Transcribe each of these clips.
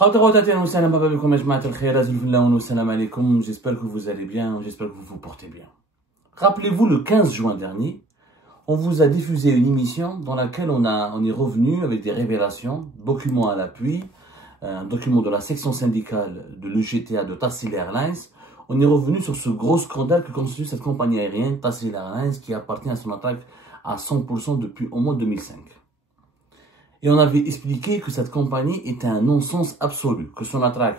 J'espère que vous allez bien, j'espère que vous vous portez bien. Rappelez-vous, le 15 juin dernier, on vous a diffusé une émission dans laquelle on est revenu avec des révélations, documents à l'appui, un document de la section syndicale de l'UGTA de Tassila Airlines. On est revenu sur ce gros scandale que constitue cette compagnie aérienne, Tassila Airlines, qui appartient à Sonatrach à 100% depuis au moins 2005. Et on avait expliqué que cette compagnie était un non-sens absolu, que Sonatrach,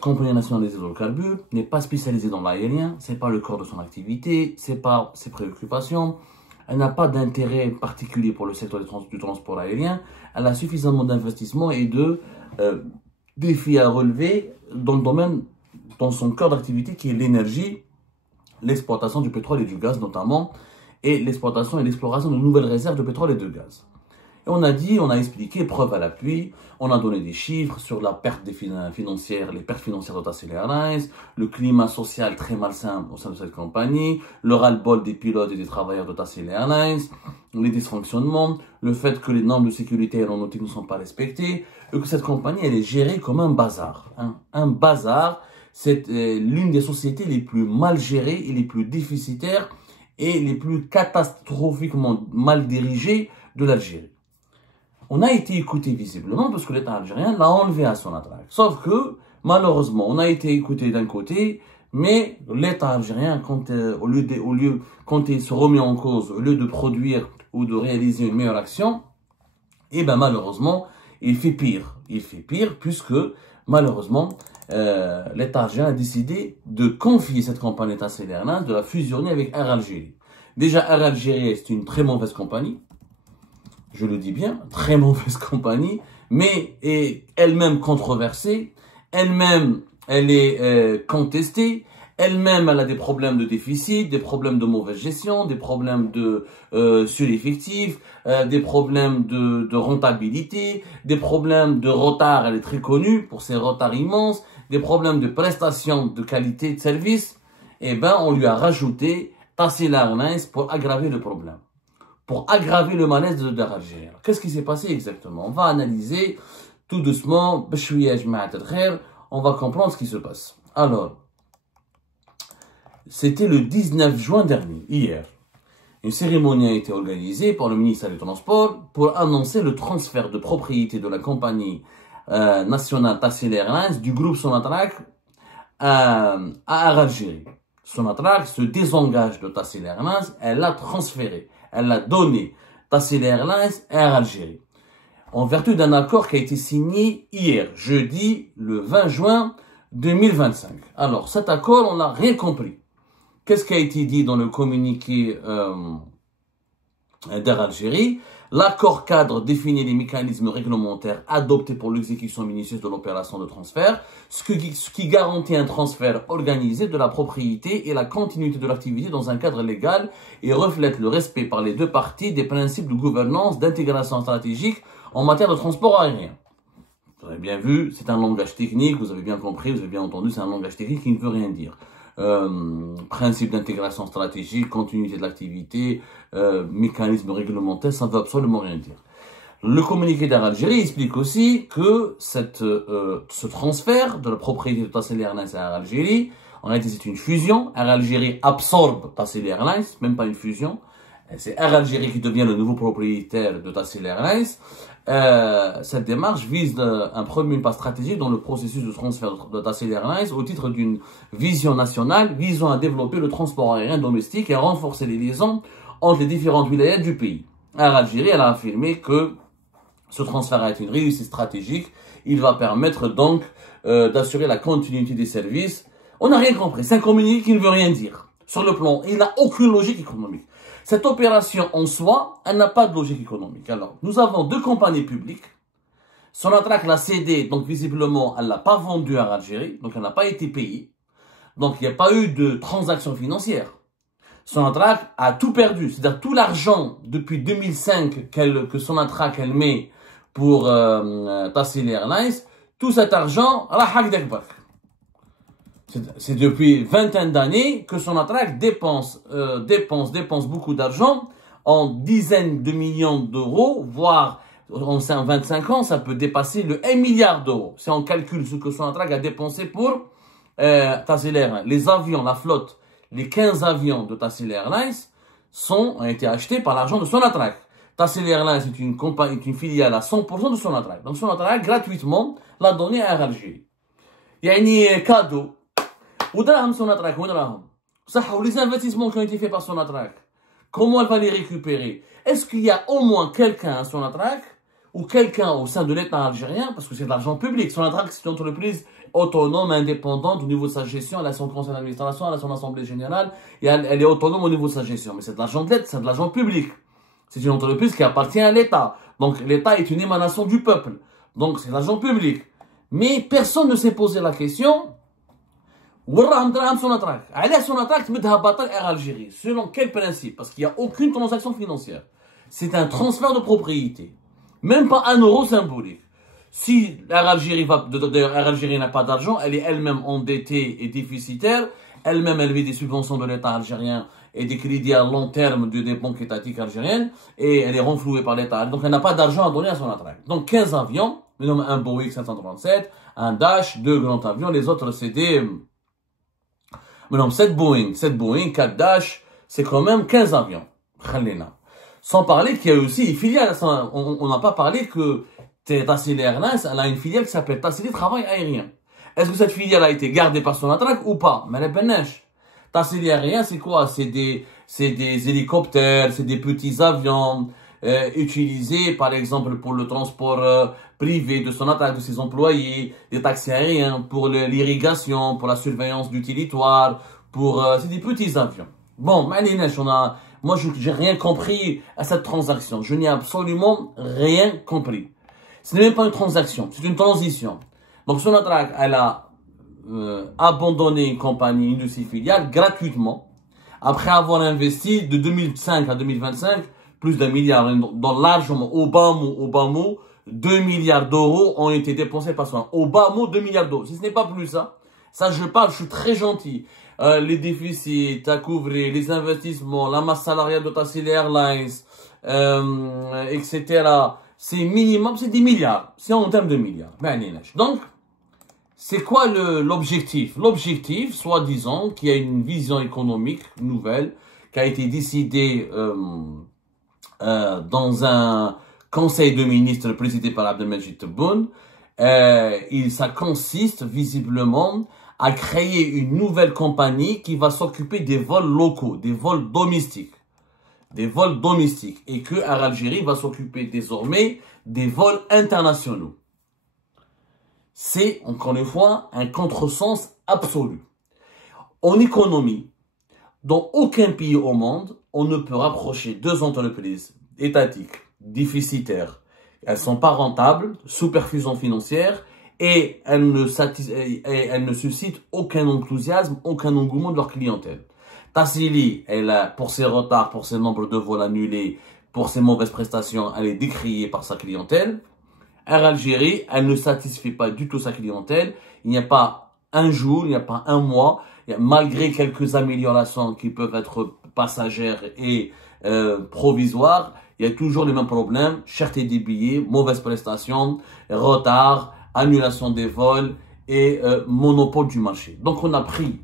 compagnie nationale des hydrocarbures, n'est pas spécialisée dans l'aérien, c'est pas le corps de son activité, c'est pas ses préoccupations, elle n'a pas d'intérêt particulier pour le secteur du transport aérien, elle a suffisamment d'investissements et de défis à relever dans le domaine, dans son cœur d'activité qui est l'énergie, l'exploitation du pétrole et du gaz notamment, et l'exploitation et l'exploration de nouvelles réserves de pétrole et de gaz. Et on a expliqué, preuve à l'appui, on a donné des chiffres sur la perte financière, les pertes financières de Tassila Airlines, le climat social très malsain au sein de cette compagnie, le ras-le-bol des pilotes et des travailleurs de Tassila Airlines, les dysfonctionnements, le fait que les normes de sécurité aéronautique ne sont pas respectées, et que cette compagnie, elle est gérée comme un bazar. Un bazar, c'est l'une des sociétés les plus mal gérées et les plus déficitaires et les plus catastrophiquement mal dirigées de l'Algérie. On a été écouté visiblement parce que l'État algérien l'a enlevé à Sonatrach. Sauf que, malheureusement, on a été écouté d'un côté, mais l'État algérien, quand il se remet en cause, au lieu de produire ou de réaliser une meilleure action, et ben malheureusement, il fait pire. Il fait pire puisque, malheureusement, l'État algérien a décidé de confier cette compagnie Tassila Airlines, de la fusionner avec Air Algérie. Déjà, Air Algérie, c'est une très mauvaise compagnie. Je le dis bien, très mauvaise compagnie, mais est elle-même controversée, elle-même, elle est contestée, elle-même, elle a des problèmes de déficit, des problèmes de mauvaise gestion, des problèmes de sureffectifs, des problèmes de rentabilité, des problèmes de retard, elle est très connue pour ses retards immenses, des problèmes de prestation, de qualité de service. Eh ben, on lui a rajouté Tassila Airlines pour aggraver le problème, pour aggraver le malaise de l'Air algérien. Qu'est-ce qui s'est passé exactement? On va analyser tout doucement, on va comprendre ce qui se passe. Alors, c'était le 19 juin dernier, hier. Une cérémonie a été organisée par le ministère du Transport pour annoncer le transfert de propriété de la compagnie nationale Tassila Airlines du groupe Sonatrach à Air Algérie. Sonatrach se désengage de Tassila Airlines, elle l'a transféré. Elle a donné Tassila Airlines à Air Algérie, en vertu d'un accord qui a été signé hier, jeudi, le 20 juin 2025. Alors, cet accord, on n'a rien compris. Qu'est-ce qui a été dit dans le communiqué d'Air Algérie? L'accord cadre définit les mécanismes réglementaires adoptés pour l'exécution minutieuse de l'opération de transfert, ce qui garantit un transfert organisé de la propriété et la continuité de l'activité dans un cadre légal et reflète le respect par les deux parties des principes de gouvernance, d'intégration stratégique en matière de transport aérien. Vous avez bien vu, c'est un langage technique, vous avez bien compris, vous avez bien entendu, c'est un langage technique qui ne veut rien dire. Principe d'intégration stratégique, continuité de l'activité, mécanisme réglementaire, ça ne veut absolument rien dire. Le communiqué d'Air Algérie explique aussi que ce transfert de la propriété de Tassila Airlines à Air Algérie, en réalité c'est une fusion. Air Algérie absorbe Tassila Airlines, même pas une fusion. C'est Air Algérie qui devient le nouveau propriétaire de Tassila Airlines. Cette démarche vise un premier pas stratégique dans le processus de transfert de Tassila Airlines au titre d'une vision nationale visant à développer le transport aérien domestique et à renforcer les liaisons entre les différentes wilayas du pays. Air Algérie, elle a affirmé que ce transfert a été une réussite stratégique. Il va permettre donc d'assurer la continuité des services. On n'a rien compris. C'est un communiqué qui ne veut rien dire. Sur le plan, il n'a aucune logique économique. Cette opération en soi, elle n'a pas de logique économique. Alors, nous avons deux compagnies publiques. Sonatrach l'a cédé, donc visiblement, elle ne l'a pas vendu à Algérie, donc elle n'a pas été payée. Donc, il n'y a pas eu de transaction financière. Sonatrach a tout perdu, c'est-à-dire tout l'argent depuis 2005 que Sonatrach elle met pour Tassila Airlines, tout cet argent, c'est depuis vingtaine d'années que Sonatrach dépense beaucoup d'argent, en dizaines de millions d'euros, voire en 25 ans, ça peut dépasser le 1 milliard d'euros. Si on calcule ce que Sonatrach a dépensé pour Tassila Airlines. Les avions, la flotte, les 15 avions de Tassila Airlines ont été achetés par l'argent de Sonatrach. Tassila Airlines est une filiale à 100% de Sonatrach. Donc Sonatrach, gratuitement, l'a donné à Air Algérie. Il y a un cadeau. Où est Sonatrach? Les investissements qui ont été faits par Sonatrach, comment elle va les récupérer? Est-ce qu'il y a au moins quelqu'un à Sonatrach ou quelqu'un au sein de l'État algérien, parce que c'est de l'argent public. Sonatrach, c'est une entreprise autonome, indépendante au niveau de sa gestion. Elle a son conseil d'administration, elle a son assemblée générale, et elle est autonome au niveau de sa gestion. Mais c'est de l'argent de l'État, c'est de l'argent public. C'est une entreprise qui appartient à l'État. Donc l'État est une émanation du peuple. Donc c'est de l'argent public. Mais personne ne s'est posé la question. Selon quel principe? Parce qu'il n'y a aucune transaction financière. C'est un transfert de propriété. Même pas 1 euro symbolique. Si Air Algérie d'ailleurs Air Algérie n'a pas d'argent, elle est elle-même endettée et déficitaire. Elle-même, elle vit des subventions de l'État algérien et des crédits à long terme des banques étatiques algériennes. Et elle est renflouée par l'État. Donc elle n'a pas d'argent à donner à Sonatrach. Donc 15 avions, un Boeing 737, un Dash, 2 grands avions. Les autres, c'est des... Mais non, 7 Boeing, 4 Dash, c'est quand même 15 avions. Sans parler qu'il y a aussi une filiale. On n'a pas parlé que Tassila Airlines, elle a une filiale qui s'appelle Tassila Travail Aérien. Est-ce que cette filiale a été gardée par Sonatrach ou pas? Mais elle est benèche. Tassila Aérien, c'est quoi? C'est des hélicoptères, c'est des petits avions utilisés, par exemple, pour le transport privé de Sonatrach, de ses employés, des taxis aériens, pour l'irrigation, pour la surveillance du territoire, c'est des petits avions. Bon, moi, j'ai rien compris à cette transaction. Je n'ai absolument rien compris. Ce n'est même pas une transaction, c'est une transition. Donc, Sonatrach, elle a abandonné une compagnie, une de ses filiales, gratuitement, après avoir investi de 2005 à 2025 plus d'1 milliard, dans largement, au bas mot, 2 milliards d'euros ont été dépensés par Sonatrach. Au bas mot, 2 milliards d'euros. Si ce n'est pas plus ça je parle, je suis très gentil. Les déficits à couvrir, les investissements, la masse salariale de Tassila Airlines, etc. C'est minimum, c'est 10 milliards. C'est en termes de milliards. Donc, c'est quoi l'objectif? L'objectif, soi-disant, qu'il y a une vision économique nouvelle qui a été décidée dans un conseil de ministres présidé par Abdelmajid Tebboune. Ça consiste visiblement à créer une nouvelle compagnie qui va s'occuper des vols locaux, des vols domestiques. Et que Air Algérie va s'occuper désormais des vols internationaux. C'est, encore une fois, un contresens absolu. En économie, dans aucun pays au monde, on ne peut rapprocher 2 entreprises étatiques, déficitaires. Elles sont pas rentables, sous perfusion financière, et elles ne suscitent aucun enthousiasme, aucun engouement de leur clientèle. Tassili, pour ses retards, pour ses nombres de vols annulés, pour ses mauvaises prestations, elle est décriée par sa clientèle. Air Algérie, elle ne satisfait pas du tout sa clientèle. Il n'y a pas un jour, il n'y a pas un mois, malgré quelques améliorations qui peuvent être passagères et provisoires, il y a toujours les mêmes problèmes, cherté des billets, mauvaises prestations, retard, annulation des vols et monopole du marché. Donc on a pris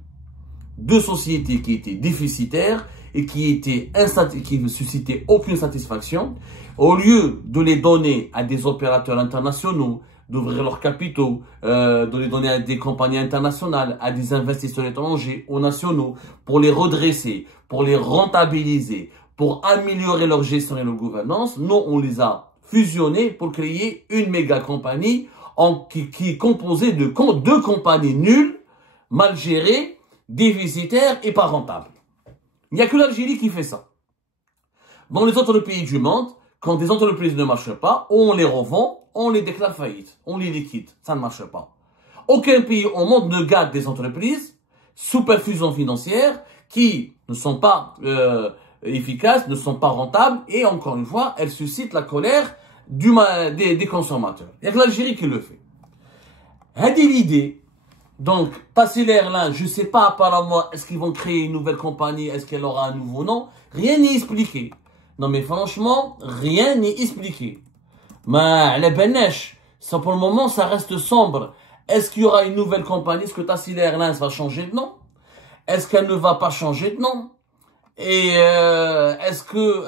2 sociétés qui étaient déficitaires et qui ne suscitaient aucune satisfaction. Au lieu de les donner à des opérateurs internationaux, d'ouvrir leurs capitaux, de les donner à des compagnies internationales, à des investisseurs étrangers ou nationaux, pour les redresser, pour les rentabiliser, pour améliorer leur gestion et leur gouvernance, nous, on les a fusionnés pour créer une méga compagnie qui est composée de 2 compagnies nulles, mal gérées, déficitaires et pas rentables. Il n'y a que l'Algérie qui fait ça. Dans les autres pays du monde, quand des entreprises ne marchent pas, on les revend, on les déclare faillite, on les liquide. Ça ne marche pas. Aucun pays au monde ne garde des entreprises sous perfusion financière qui ne sont pas efficaces, ne sont pas rentables et encore une fois, elles suscitent la colère des consommateurs. Il n'y a que l'Algérie qui le fait. C'est l'idée. Donc, Tassila Airlines, je ne sais pas apparemment, est-ce qu'ils vont créer une nouvelle compagnie, est-ce qu'elle aura un nouveau nom? Rien n'est expliqué. Non mais franchement, rien n'est expliqué. Mais les Benesh, ça pour le moment, ça reste sombre. Est-ce qu'il y aura une nouvelle compagnie? Est-ce que Tassila Airlines va changer de nom? Est-ce qu'elle ne va pas changer de nom? Et est-ce que...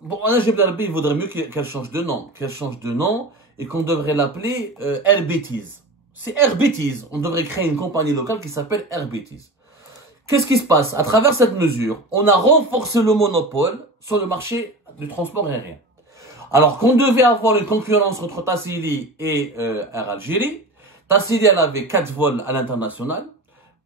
bon, Najib Darbi, il vaudrait mieux qu'elle change de nom. Qu'elle change de nom et qu'on devrait l'appeler Air Betis. C'est Air Betis. On devrait créer une compagnie locale qui s'appelle Air Betis. Qu'est-ce qui se passe? À travers cette mesure, on a renforcé le monopole sur le marché du transport aérien. Alors qu'on devait avoir une concurrence entre Tassili et Air Algérie, Tassili, elle avait 4 vols à l'international.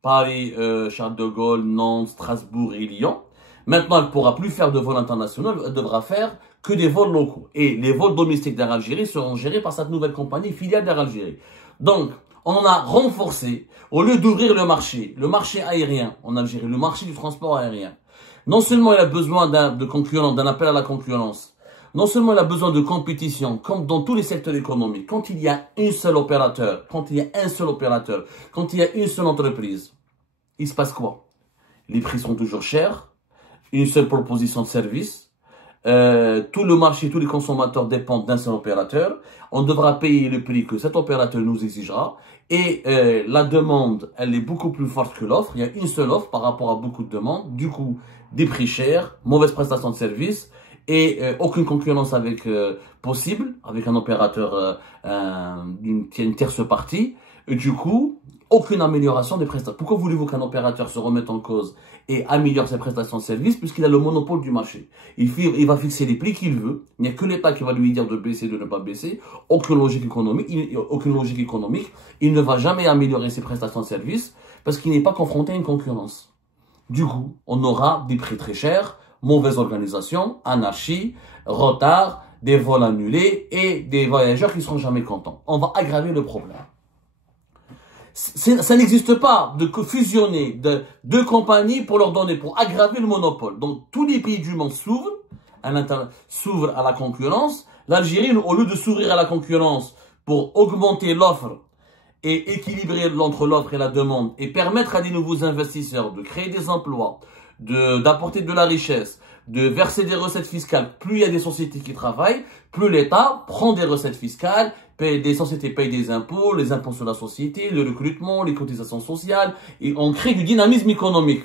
Paris, Charles de Gaulle, Nantes, Strasbourg et Lyon. Maintenant, elle ne pourra plus faire de vols internationaux, elle devra faire que des vols locaux. Et les vols domestiques d'Air Algérie seront gérés par cette nouvelle compagnie filiale d'Air Algérie. Donc, on a renforcé, au lieu d'ouvrir le marché aérien en Algérie, le marché du transport aérien. Non seulement il a besoin d'un appel à la concurrence, non seulement il a besoin de compétition, comme dans tous les secteurs économiques. Quand il y a un seul opérateur, quand il y a une seule entreprise, il se passe quoi? Les prix sont toujours chers, une seule proposition de service, tout le marché, tous les consommateurs dépendent d'un seul opérateur. On devra payer le prix que cet opérateur nous exigera. Et la demande, elle est beaucoup plus forte que l'offre. Il y a une seule offre par rapport à beaucoup de demandes. Du coup, des prix chers, mauvaise prestation de service et aucune concurrence possible avec un opérateur, une tierce partie. Et du coup, aucune amélioration des prestations. Pourquoi voulez-vous qu'un opérateur se remette en cause et améliore ses prestations de service puisqu'il a le monopole du marché? Il va fixer les prix qu'il veut. Il n'y a que l'État qui va lui dire de baisser, de ne pas baisser. Aucune logique économique. Il ne va jamais améliorer ses prestations de service parce qu'il n'est pas confronté à une concurrence. Du coup, on aura des prix très chers, mauvaise organisation, anarchie, retard, des vols annulés et des voyageurs qui ne seront jamais contents. On va aggraver le problème. Ça n'existe pas de fusionner deux compagnies pour aggraver le monopole. Donc, tous les pays du monde s'ouvrent à la concurrence. L'Algérie, au lieu de s'ouvrir à la concurrence pour augmenter l'offre et équilibrer entre l'offre et la demande et permettre à des nouveaux investisseurs de créer des emplois, d'apporter de la richesse, de verser des recettes fiscales, plus il y a des sociétés qui travaillent, plus l'État prend des recettes fiscales, des sociétés payent des impôts, les impôts sur la société, le recrutement, les cotisations sociales, et on crée du dynamisme économique.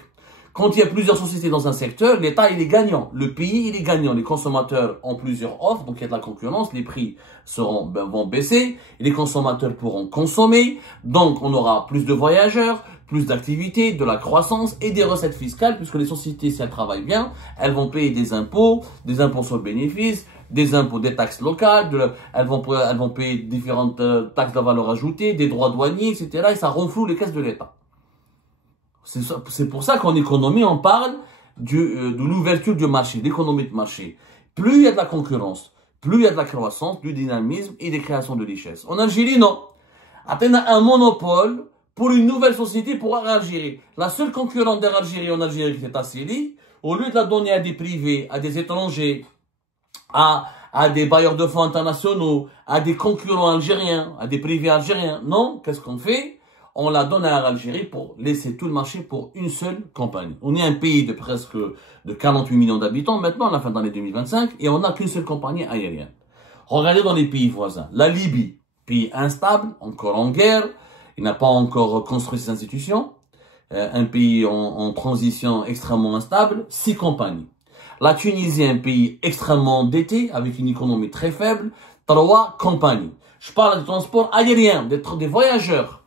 Quand il y a plusieurs sociétés dans un secteur, l'État, il est gagnant. Le pays, il est gagnant. Les consommateurs ont plusieurs offres, donc il y a de la concurrence. Les prix vont baisser. Et les consommateurs pourront consommer. Donc, on aura plus de voyageurs, plus d'activités, de la croissance et des recettes fiscales, puisque les sociétés, si elles travaillent bien, elles vont payer des impôts sur le bénéfice, des impôts, des taxes locales, elles vont payer différentes taxes de valeur ajoutée, des droits douaniers, etc. Et ça renfloue les caisses de l'État. C'est pour ça qu'en économie, on parle de l'ouverture du marché, l'économie de marché. Plus il y a de la concurrence, plus il y a de la croissance, du dynamisme et des créations de richesses. En Algérie, non. On a un monopole pour une nouvelle société pour Air Algérie. La seule concurrente d'Air Algérie en Algérie, qui est Tassili, au lieu de la donner à des privés, à des étrangers, à des bailleurs de fonds internationaux, à des concurrents algériens, à des privés algériens, non, qu'est-ce qu'on fait? On la donne à Air Algérie pour laisser tout le marché pour une seule compagnie. On est un pays de presque 48 millions d'habitants maintenant, à la fin de l'année 2025, et on n'a qu'une seule compagnie aérienne. Regardez dans les pays voisins. La Libye, pays instable, encore en guerre, il n'a pas encore construit ses institutions, un pays en transition extrêmement instable, 6 compagnies. La Tunisie, un pays extrêmement endetté, avec une économie très faible, 3 compagnies. Je parle de transport aérien, des voyageurs.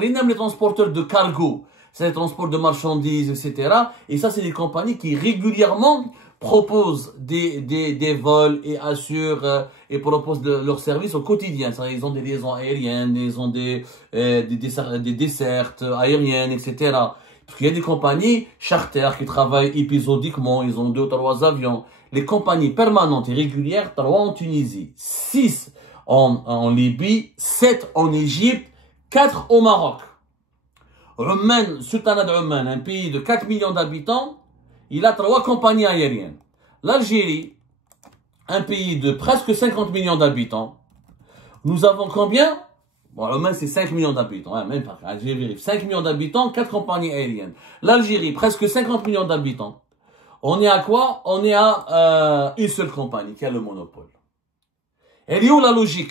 Les transporteurs de cargo, c'est les transports de marchandises, etc. Et ça, c'est des compagnies qui régulièrement proposent des vols et assurent et proposent leurs services au quotidien. Ils ont des liaisons aériennes, ils ont des dessertes aériennes, etc. Parce qu'il y a des compagnies charter qui travaillent épisodiquement, ils ont 2 ou 3 avions. Les compagnies permanentes et régulières, 3 en Tunisie, 6 en Libye, 7 en Égypte, 4 au Maroc. Oman, Sultanat d'Oman, un pays de 4 millions d'habitants, il a 3 compagnies aériennes. L'Algérie, un pays de presque 50 millions d'habitants, nous avons combien? Bon, Oman, c'est 5 millions d'habitants, hein, même pas. Algérie, 5 millions d'habitants, 4 compagnies aériennes. L'Algérie, presque 50 millions d'habitants. On est à quoi? On est à une seule compagnie qui a le monopole. Elle est où la logique?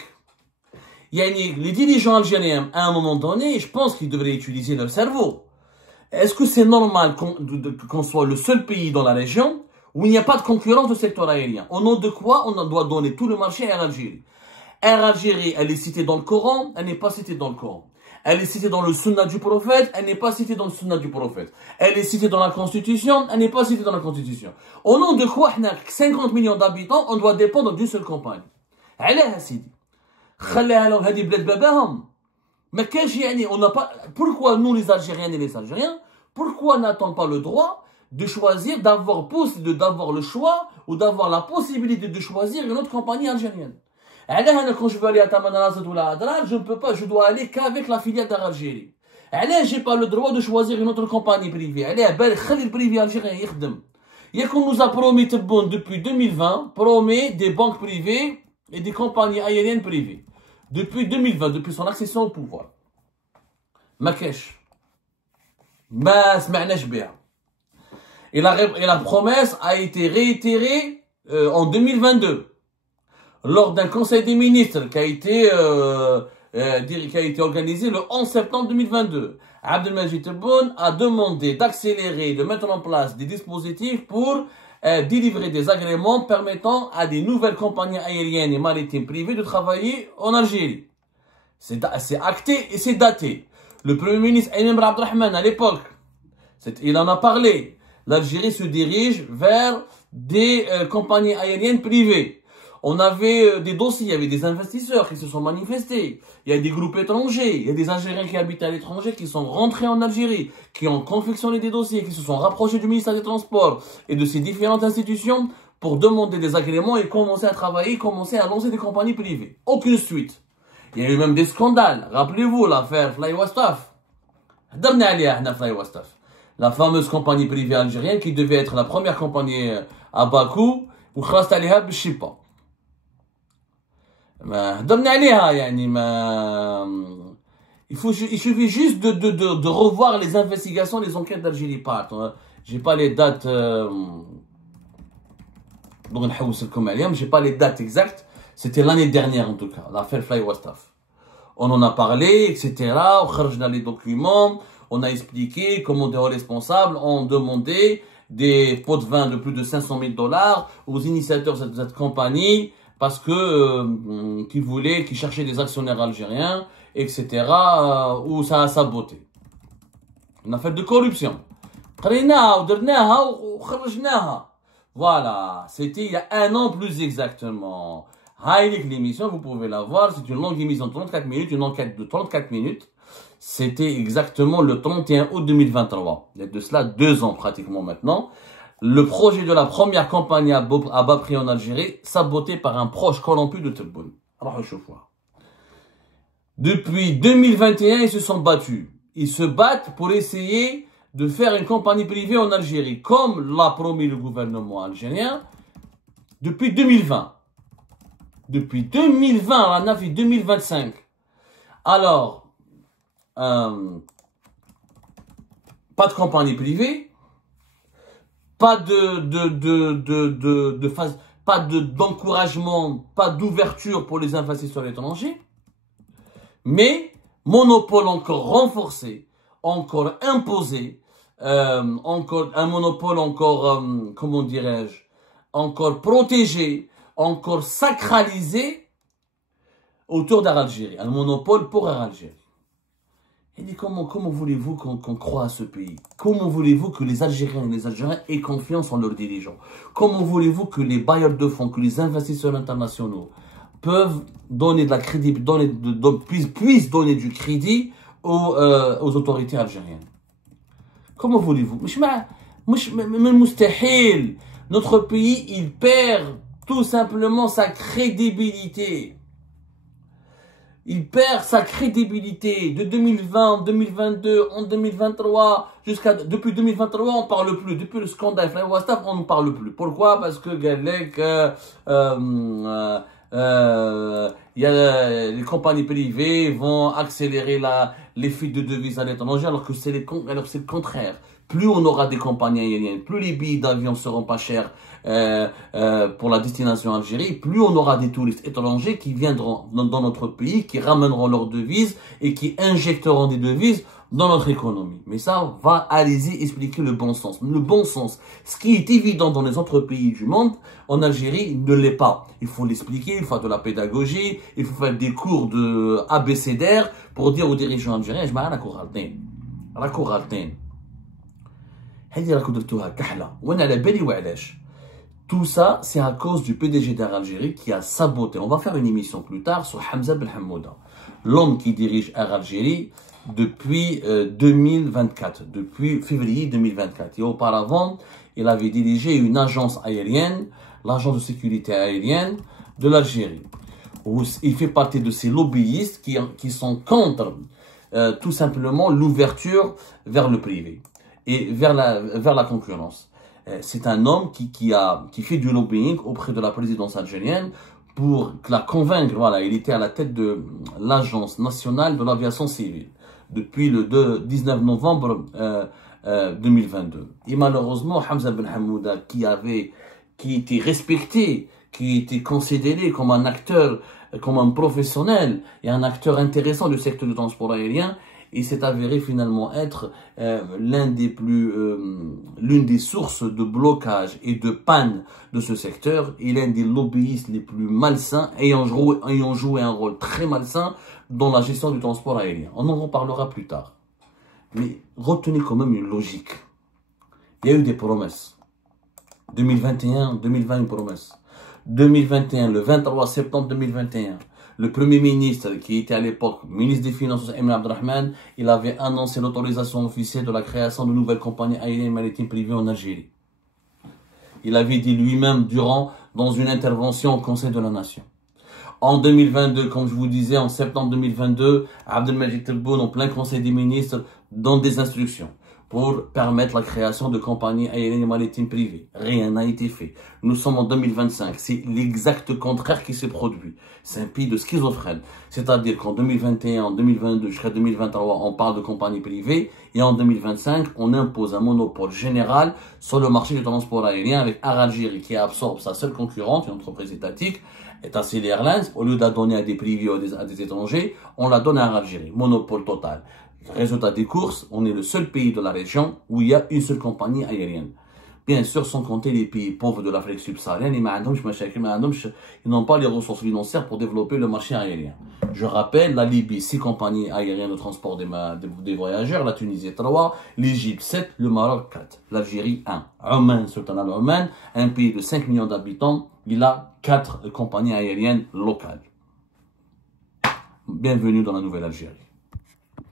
Les dirigeants algériens, à un moment donné, je pense qu'ils devraient utiliser leur cerveau. Est-ce que c'est normal qu'on soit le seul pays dans la région où il n'y a pas de concurrence du secteur aérien? Au nom de quoi on doit donner tout le marché à l'Algérie? Air Algérie, elle est citée dans le Coran, elle n'est pas citée dans le Coran. Elle est citée dans le Sunna du prophète, elle n'est pas citée dans le Sunna du prophète. Elle est citée dans la Constitution, elle n'est pas citée dans la Constitution. Au nom de quoi, 50 millions d'habitants, on doit dépendre d'une seule compagnie? علاه سيدي خليها لهم هذه بلاد باباهم ما كاش يعني on n'a pas pourquoi nous les Algériens et les Algériens pourquoi n'a-t-on pas le droit de choisir d'avoir le choix ou d'avoir la possibilité de choisir une autre compagnie algérienne? Quand je veux aller à Tamanrasset ou la Adrar, je ne peux pas, je dois aller qu'avec la filiale d'Air Algérie. J'ai pas le droit de choisir une autre compagnie privée. Le privé algérien يخدم. qu'on nous a promis depuis 2020, promet des banques privées et des compagnies aériennes privées. Depuis 2020, depuis son accession au pouvoir. Makesh. Mas ma'nash biha. Et la promesse a été réitérée en 2022. Lors d'un conseil des ministres qui a été organisé le 11 septembre 2022. Abdelmajid Tebboune a demandé d'accélérer, de mettre en place des dispositifs pour délivrer des agréments permettant à des nouvelles compagnies aériennes et maritimes privées de travailler en Algérie. C'est acté et c'est daté. Le Premier ministre Ayman Abdelrahman à l'époque, il en a parlé. L'Algérie se dirige vers des compagnies aériennes privées. On avait des dossiers, il y avait des investisseurs qui se sont manifestés. Il y a des groupes étrangers, il y a des Algériens qui habitent à l'étranger qui sont rentrés en Algérie, qui ont confectionné des dossiers, qui se sont rapprochés du ministère des Transports et de ces différentes institutions pour demander des agréments et commencer à travailler, commencer à lancer des compagnies privées. Aucune suite. Il y a eu même des scandales. Rappelez-vous l'affaire Flywastaf. La fameuse compagnie privée algérienne qui devait être la première compagnie à bas coût ou خلصت عليها بالشيبة. Il suffit juste de revoir les investigations, les enquêtes d'Algérie Part. J'ai pas les dates, j'ai pas les dates exactes. C'était l'année dernière en tout cas, l'affaire Flywastaf. On en a parlé, etc. On a les documents, on a expliqué comment des hauts responsables ont demandé des pots de vin de plus de 500 000 $ aux initiateurs de cette compagnie parce que qui cherchaient des actionnaires algériens, etc. Où ça a saboté. Une affaire de corruption. Voilà, c'était il y a un an plus exactement. Highlight l'émission, vous pouvez la voir, c'est une longue émission de 34 minutes, une enquête de 34 minutes. C'était exactement le 31 août 2023. Il y a de cela 2 ans pratiquement maintenant. Le projet de la première compagnie à bas prix en Algérie, saboté par un proche corrompu de Tebboune. Depuis 2021, ils se sont battus. Ils se battent pour essayer de faire une compagnie privée en Algérie, comme l'a promis le gouvernement algérien, depuis 2020. Depuis 2020, on a fait 2025. Alors, pas de compagnie privée, pas d'encouragement, pas d'ouverture pour les investisseurs étrangers, mais monopole encore renforcé, encore imposé, encore un monopole encore, comment dirais-je, encore protégé, encore sacralisé autour d'Air Algérie, un monopole pour Air Algérie. Et dit comment voulez-vous qu'on croie à ce pays? Comment voulez-vous que les Algériens et les Algériens aient confiance en leurs dirigeants? Comment voulez-vous que les bailleurs de fonds, que les investisseurs internationaux peuvent donner de la crédibilité, puissent donner du crédit aux autorités algériennes? Comment voulez-vous? Notre pays, il perd tout simplement sa crédibilité. Il perd sa crédibilité de 2020, 2022, en 2023, depuis 2023, on parle plus. Depuis le scandale Flywastaf, on ne parle plus. Pourquoi? Parce que les compagnies privées vont accélérer les fuites de devises à l'étranger, alors que c'est le contraire. plus on aura des compagnies aériennes, plus les billets d'avion seront pas chers pour la destination Algérie, plus on aura des touristes étrangers qui viendront dans notre pays, qui ramèneront leurs devises et qui injecteront des devises dans notre économie. Mais ça, allez-y expliquer le bon sens. Le bon sens, ce qui est évident dans les autres pays du monde, en Algérie, ne l'est pas. Il faut l'expliquer, il faut faire de la pédagogie, il faut faire des cours de abécédaire pour dire aux dirigeants algériens, je m'arrête à la couraltine. Tout ça, c'est à cause du PDG d'Air Algérie qui a saboté. On va faire une émission plus tard sur Hamza Belhamouda, l'homme qui dirige Air Algérie depuis 2024, depuis février 2024. Et auparavant, il avait dirigé une agence aérienne, l'agence de sécurité aérienne de l'Algérie. Il fait partie de ces lobbyistes qui sont contre tout simplement l'ouverture vers le privé et vers la concurrence. C'est un homme qui fait du lobbying auprès de la présidence algérienne pour la convaincre. Voilà, il était à la tête de l'Agence nationale de l'aviation civile depuis le 19 novembre 2022. Et malheureusement, Hamza Belhamouda, qui était respecté, qui était considéré comme un acteur, comme un professionnel et un acteur intéressant du secteur du transport aérien, il s'est avéré finalement être l'une des sources de blocage et de panne de ce secteur et l'un des lobbyistes les plus malsains ayant joué un rôle très malsain dans la gestion du transport aérien. On en reparlera plus tard. Mais retenez quand même une logique. Il y a eu des promesses. 2021, 2020, une promesse. 2021, le 23 septembre 2021, le Premier ministre, qui était à l'époque ministre des Finances, Emin Abdelrahman, il avait annoncé l'autorisation officielle de la création de nouvelles compagnies aériennes maritimes privées en Algérie. Il avait dit lui-même dans une intervention au Conseil de la Nation. En 2022, comme je vous disais, en septembre 2022, Abdelmajid Tebboune, en plein Conseil des ministres, donne des instructions pour permettre la création de compagnies aériennes et maritimes privées. Rien n'a été fait. Nous sommes en 2025. C'est l'exact contraire qui s'est produit. C'est un pays de schizophrène. C'est-à-dire qu'en 2021, en 2022, jusqu'à 2023, on parle de compagnies privées. Et en 2025, on impose un monopole général sur le marché du transport aérien avec Air Algérie qui absorbe sa seule concurrente, une entreprise étatique, Etisalat Airlines. Au lieu de la donner à des privés ou à des étrangers, on la donne à Air Algérie. Monopole total. Résultat des courses, on est le seul pays de la région où il y a une seule compagnie aérienne. Bien sûr, sans compter les pays pauvres de l'Afrique subsaharienne, ils n'ont pas les ressources financières pour développer le marché aérien. Je rappelle, la Libye, 6 compagnies aériennes de transport des voyageurs, la Tunisie 3, l'Égypte 7, le Maroc 4, l'Algérie 1. Oman, Sultanat Oman, un pays de 5 millions d'habitants, il a 4 compagnies aériennes locales. Bienvenue dans la Nouvelle Algérie.